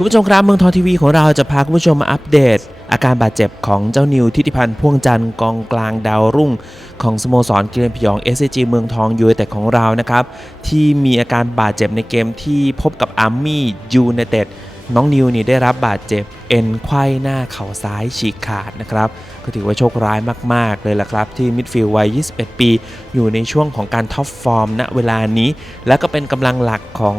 คุณผู้ชมครับเมืองทองทีวีของเราจะพาคุณผู้ชมมาอัปเดต อาการบาดเจ็บของเจ้านิวทิติพันธ์พ่วงจันทร์กองกลางดาวรุ่ง ของสโมสรกีฬาพยอง s อ g เมืองทองยูไนเต็ดของเรานะครับ ที่มีอาการบาดเจ็บในเกมที่พบกับอาร์มี่ยูไนเต็ดน้องนิวนี่ได้รับบาดเจ็บเอ็นไขว้หน้าเข่าซ้ายฉีกขาดนะครับ ก็ถือว่าโชคร้ายมาก ๆ เลยล่ะครับ ที่มิดฟิลด์วัย 21 ปี อยู่ในช่วงของการท็อปฟอร์มณเวลานี้ และก็เป็นกำลังหลักของ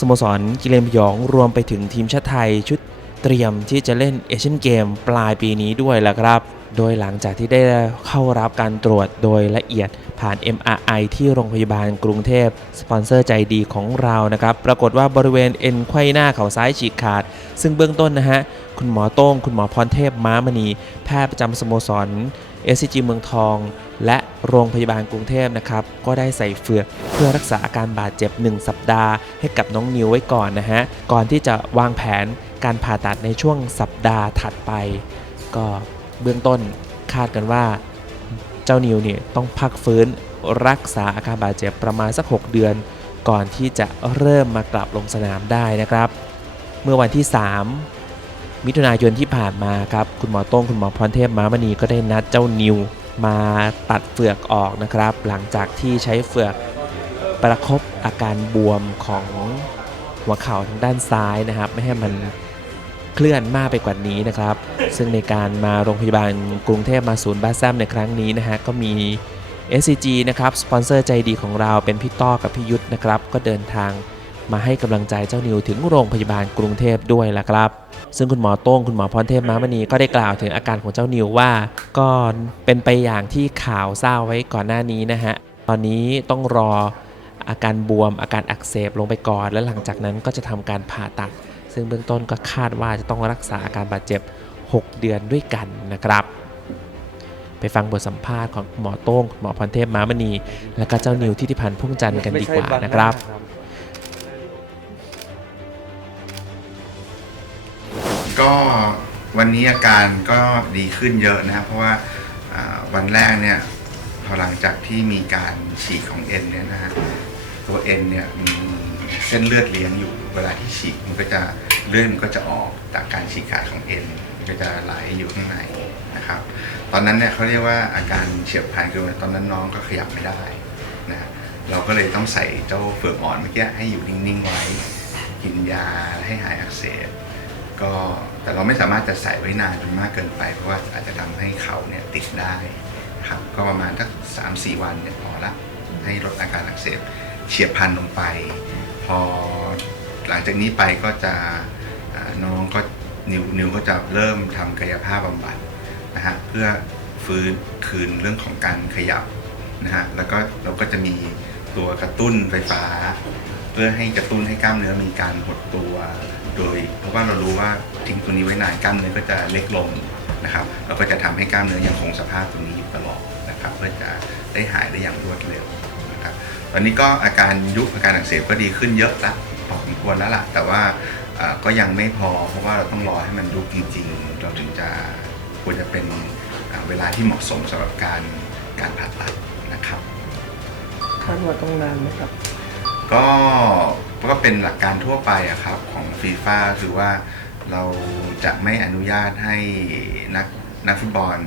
สโมสรกิเลนพยองรวมไปถึงทีมชาติไทยชุดเตรียมที่จะเล่นเอเชียนเกมปลายปีนี้ด้วยแหละครับ โดยหลังจากที่ได้เข้ารับการตรวจโดยละเอียดผ่าน MRI ที่โรงพยาบาลกรุงเทพ สปอนเซอร์ใจดีของเรานะครับ ปรากฏว่าบริเวณเอ็นไขว้หน้าเข่าซ้ายฉีกขาด ซึ่งเบื้องต้นนะฮะ คุณหมอโต้ง คุณหมอพรเทพม้ามณี แพทย์ประจำสโมสร SCG เมืองทอง และโรงพยาบาลกรุงเทพนะครับ ก็ได้ใส่เฟือกเพื่อรักษาอาการบาดเจ็บ 1 สัปดาห์ ให้กับน้องนิวไว้ก่อนนะฮะ ก่อนที่จะวางแผนการผ่าตัดในช่วงสัปดาห์ถัดไป ก็เบื้องต้นคาดกันว่าเจ้านิวเนี่ยต้องพักฟื้นรักษาอาการบาดเจ็บประมาณสัก 6 เดือน ก่อนที่จะเริ่มมากลับลงสนามได้นะครับ เมื่อวันที่ 3 มิถุนายนที่ผ่านมาครับ คุณหมอโต้งคุณหมอพรเทพม้ามณีก็ได้นัดเจ้านิวมาตัดเฟือกออกนะครับ หลังจากที่ใช้เฟือกประคบอาการบวมของหัวเข่าทางด้านซ้ายนะครับ ไม่ให้มันเคลื่อนมากไปกว่านี้นะครับ ซึ่งในการมาโรงพยาบาลกรุงเทพมาศูนย์บ้าแซมในครั้งนี้นะฮะก็มี SCG นะครับ สปอนเซอร์ใจดีของเราเป็นพี่ต้อกับพี่ยุทธนะครับ ก็เดินทาง มาให้กำลังใจเจ้านิวถึงโรงพยาบาลกรุงเทพด้วยละครับ ซึ่งคุณหมอโต้งคุณหมอพรเทพม้ามณีก็ได้กล่าวถึงอาการของเจ้านิวว่าก็เป็นไปอย่างที่ข่าวเศร้าไว้ก่อนหน้านี้นะฮะตอนนี้ต้องรออาการบวมอาการอักเสบลงไปก่อน และหลังจากนั้นก็จะทำการผ่าตัด ซึ่งเบื้องต้นก็คาดว่าจะต้องรักษาอาการบาดเจ็บ 6 เดือนด้วยกันนะครับไปฟังบทสัมภาษณ์ของหมอโต้งหมอพรเทพม้ามณี และก็เจ้านิวทิติพันธ์พุ่งจันทร์กันดีกว่านะครับ ก็วันนี้อาการก็ดีขึ้นเยอะนะครับ เพราะว่าวันแรกเนี่ยพอหลังจากที่มีการฉีกของเอ็นเนี่ยนะฮะตัวเอ็นเนี่ยมีเส้นเลือดเลี้ยงอยู่เวลาที่ฉีกมันก็จะเลือดมันก็จะออกจากการฉีกขาดของเอ็นมันก็จะไหลอยู่ข้างในนะครับ ตอนนั้นเนี่ยเขาเรียกว่าอาการเฉียบพลันคือตอนนั้นน้องก็ขยับไม่ได้นะฮะเราก็เลยต้องใส่เจ้าเฟือกอ่อนเมื่อกี้ให้อยู่นิ่งๆไว้กินยาให้หายอักเสบก็ แต่เราไม่สามารถจะใส่ไว้นานจนมากเกินไป เพราะว่าอาจจะทำให้เขาเนี่ยติดได้ครับก็ประมาณสักสามสี่วันเนี่ยพอละให้ลดอาการอักเสบเฉียบพลันลงไป พอหลังจากนี้ไปก็จะน้องก็นิวนิวก็จะเริ่มทำกายภาพบำบัดนะฮะเพื่อฟื้นคืนเรื่องของการขยับนะฮะแล้วก็เราก็จะมีตัวกระตุ้นไฟฟ้า เพื่อให้กระตุ้นให้กล้ามเนื้อมีการหดตัว โดยเพราะว่าเรารู้ว่าทิ้งตัวนี้ไว้นานกล้ามเนื้อก็จะเล็กลงนะครับ เราก็จะทำให้กล้ามเนื้อยังคงสภาพตรงนี้อยู่ตลอดนะครับ เพื่อจะได้หายได้อย่างรวดเร็วนะครับตอนนี้ก็อาการยุบอาการอักเสบก็ดีขึ้นเยอะละพอสมควรแล้วล่ะ แต่ว่าก็ยังไม่พอเพราะว่าเราต้องรอให้มันยุบจริงๆ เราถึงจะควรจะเป็นเวลาที่เหมาะสมสำหรับการการผ่าตัดนะครับคาดว่าต้องนานไหมครับ ก็ก็เป็นหลักการทั่วไปอะครับของฟีฟ่าคือว่าเราจะไม่อนุญาตให้นักนักฟุตบอล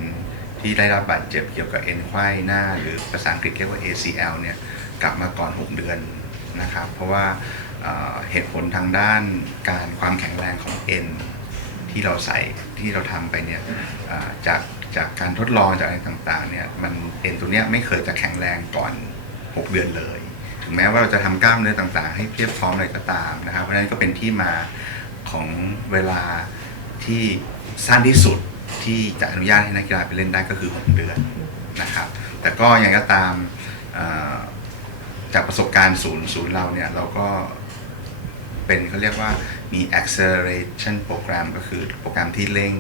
ที่ได้รับบาดเจ็บเกี่ยวกับเอ็นไขว้หน้า หรือภาษาอังกฤษเรียกว่า ACL เนี่ยกลับมาก่อน 6 เดือนนะครับ เพราะว่าเเหตุผลทางด้านการความแข็งแรงของเอ็นที่เราใส่ที่เราทำไปเนี่ยจากจากการทดลองจากอะไรต่างๆเนี่ยมันเอ็นตัวเนี้ยไม่เคยจะแข็งแรงก่อน 6 เดือนเลย ถึงแม้ว่าเราจะทำกล้ามเนื้อต่างๆ ให้เพียบพร้อมอะไรก็ตามนะครับ เพราะฉะนั้นก็เป็นที่มาของเวลาที่สั้นที่สุดที่จะอนุญาตให้นักกีฬาไปเล่นได้ก็คือ 6 เดือนนะครับ แต่ก็ยังก็ตามจากประสบการณ์ศูนย์ศูนย์เราเนี่ยเราก็เป็นเขาเรียกว่ามี acceleration program ก็คือโปรแกรมที่เร่ง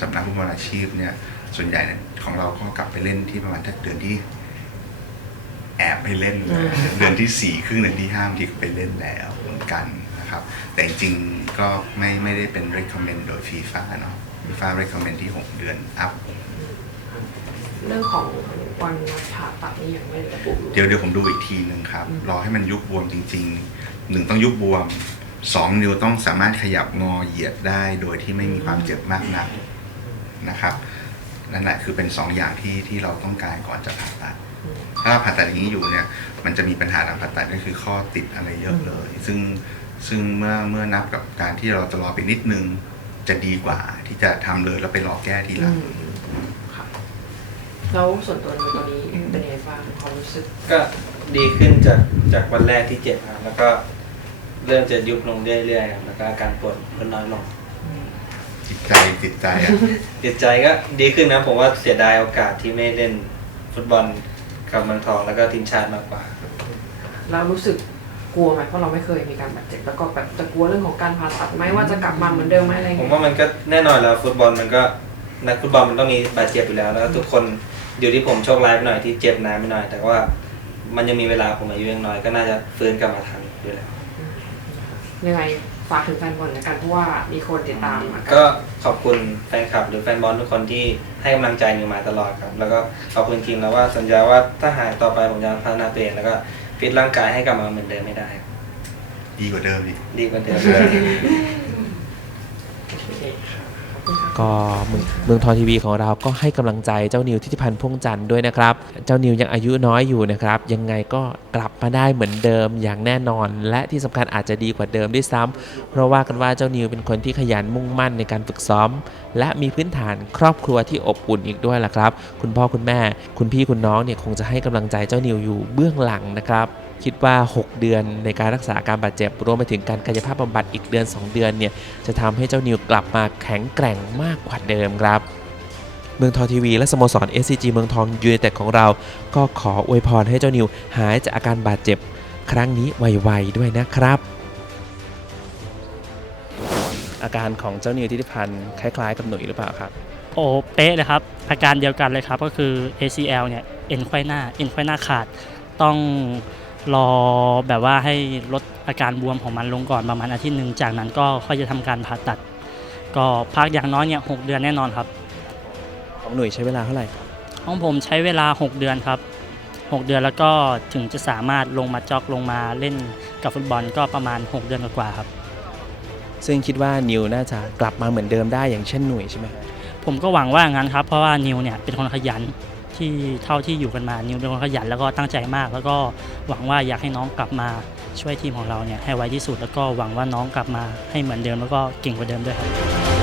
สำนักฟุตบอลอาชีพเนี่ยส่วนใหญ่ของเราก็กลับไปเล่นที่ประมาณทักเดือนที่ แอบไปเล่นเลยเดือนที่สี่ครึ่งเดือนที่ห้าบางทีก็ไปเล่นแล้วเหมือนกันนะครับ แต่จริงๆก็ไม่ไม่ได้เป็น recommend โดยฟีฟ่าเนาะฟีฟ่า recommend ที่ 6 เดือนอัพเรื่องของวันผ่าตัดนี่ยังไม่ได้ระบุเดี๋ยวเดี๋ยวผมดูอีกทีหนึ่งครับ รอให้มันยุบบวมจริงๆหนึ่งต้องยุบบวมสองนิ้วต้องสามารถขยับงอเหยียดได้โดยที่ไม่มีความเจ็บมากนักนะครับนั่นแหละคือเป็นสองอย่างที่ที่เราต้องการก่อนจะผ่าตัดอืม ถ้าเราผ่าตัดอย่างนี้อยู่เนี่ย มันจะมีปัญหาหลังผ่าตัดก็คือข้อติดอะไรเยอะเลย ซึ่งซึ่งเมื่อเมื่อนับกับการที่เราจะรอไปนิดนึงจะดีกว่าที่จะทำเลยแล้วไปรอแก้ทีหลังค่ะแล้วส่วนตัวหนูตอนนี้เป็นยังไงบ้างความรู้สึก ก็ดีขึ้นจากจากวันแรกที่เจ็บครับแล้วก็เริ่มจะยุบลงเรื่อยๆครับแล้วก็อาการปวดลดน้อยลงจิตใจจิตใจอะจิตใจก็ดีขึ้นนะผมว่าเสียดายโอกาสที่ไม่เล่นฟุตบอล กับเมืองทองแล้วก็ทีมชาติมากกว่าแล้วรู้สึกกลัวไหมเพราะเราไม่เคยมีการบาดเจ็บแล้วก็แบบจะกลัวเรื่องของการผ่าตัดไหมว่าจะกลับมาเหมือนเดิมไหมอะไรผมเงี้ยว่ามันก็แน่นอนแล้วฟุตบอลมันก็นักฟุตบอลมันต้องมีบาดเจ็บอยู่แล้วแล้วทุกคนอยู่ที่ผมโชคร้ายไปหน่อยที่เจ็บนานไปหน่อย แต่ว่ามันยังมีเวลาผมอายุยังน้อยก็น่าจะฟื้นกลับมาทันอยู่แล้ว ยังไง ฝากถึงแฟนบอลในการเพราะว่ามีคนติดตามมาก็ขอบคุณแฟนคลับหรือแฟนบอลทุกคนที่ให้กำลังใจนิวมาตลอดครับ แล้วก็ขอบคุณทีมแล้วว่าสัญญาว่าถ้าหายต่อไปผมจะพัฒนาตัวเองแล้วก็ฟิตร่างกายให้กลับมาเหมือนเดิมไม่ได้ครับดีกว่าเดิมอีกดีกว่าเดิม โอเคขอบคุณค่ะ ก็เมืองทองทีวีของเราก็ให้กำลังใจเจ้านิวทิติพันธ์พ่วงจันทร์ด้วยนะครับ เจ้านิวยังอายุน้อยอยู่นะครับ ยังไงก็กลับมาได้เหมือนเดิมอย่างแน่นอน และที่สำคัญอาจจะดีกว่าเดิมด้วยซ้ำเพราะว่ากันว่าเจ้านิวเป็นคนที่ขยันมุ่งมั่นในการฝึกซ้อม และมีพื้นฐานครอบครัวที่อบอุ่นอีกด้วยล่ะครับ คุณพ่อคุณแม่ คุณพี่คุณน้องเนี่ยคงจะให้กำลังใจเจ้านิวอยู่เบื้องหลังนะครับ คิดว่า 6 เดือนในการรักษาอาการบาดเจ็บ รวมไปถึงการกายภาพบำบัดอีกเดือน 2 เดือนเนี่ยจะทำให้เจ้านิวกลับมาแข็งแกร่งมากกว่าเดิมครับ เมืองทองทีวีและสโมสร SCG เมืองทองยูไนเต็ดของเรา ก็ขออวยพรให้เจ้านิวหายจากอาการบาดเจ็บ ครั้งนี้ไวๆด้วยนะครับอาการของเจ้านิวทิติพันธ์คล้ายๆกับหนุ่ยหรือเปล่าครับ โอ้เป๊ะเลยครับ อาการเดียวกันเลยครับก็คือ ACL เนี่ยเอ็นไขว้หน้าเอ็นไขว้หน้าขาดต้อง รอแบบว่าให้ลดอาการบวมของมันลงก่อนประมาณอาทิตย์หนึ่งจากนั้นก็ค่อยจะทำการผ่าตัด ก็พักอย่างน้อยเนี่ยหกเดือนแน่นอนครับของหนุ่ยใช้เวลาเท่าไหร่ของผมใช้เวลา 6 เดือนครับ 6 เดือนแล้วก็ถึงจะสามารถลงมาจ็อกลงมาเล่นกับฟุตบอลก็ประมาณ 6 เดือนกว่าๆครับ ซึ่งคิดว่านิวน่าจะกลับมาเหมือนเดิมได้อย่างเช่นหนุ่ยใช่ไหมครับผมก็หวังว่างั้นครับเพราะว่านิวเนี่ยเป็นคนขยัน ที่เท่าที่อยู่กันมานิวเป็นคนขยันแล้วก็ตั้งใจมาก แล้วก็หวังว่าอยากให้น้องกลับมาช่วยทีมของเราเนี่ยให้ไวที่สุด แล้วก็หวังว่าน้องกลับมาให้เหมือนเดิมแล้วก็เก่งกว่าเดิมด้วยครับ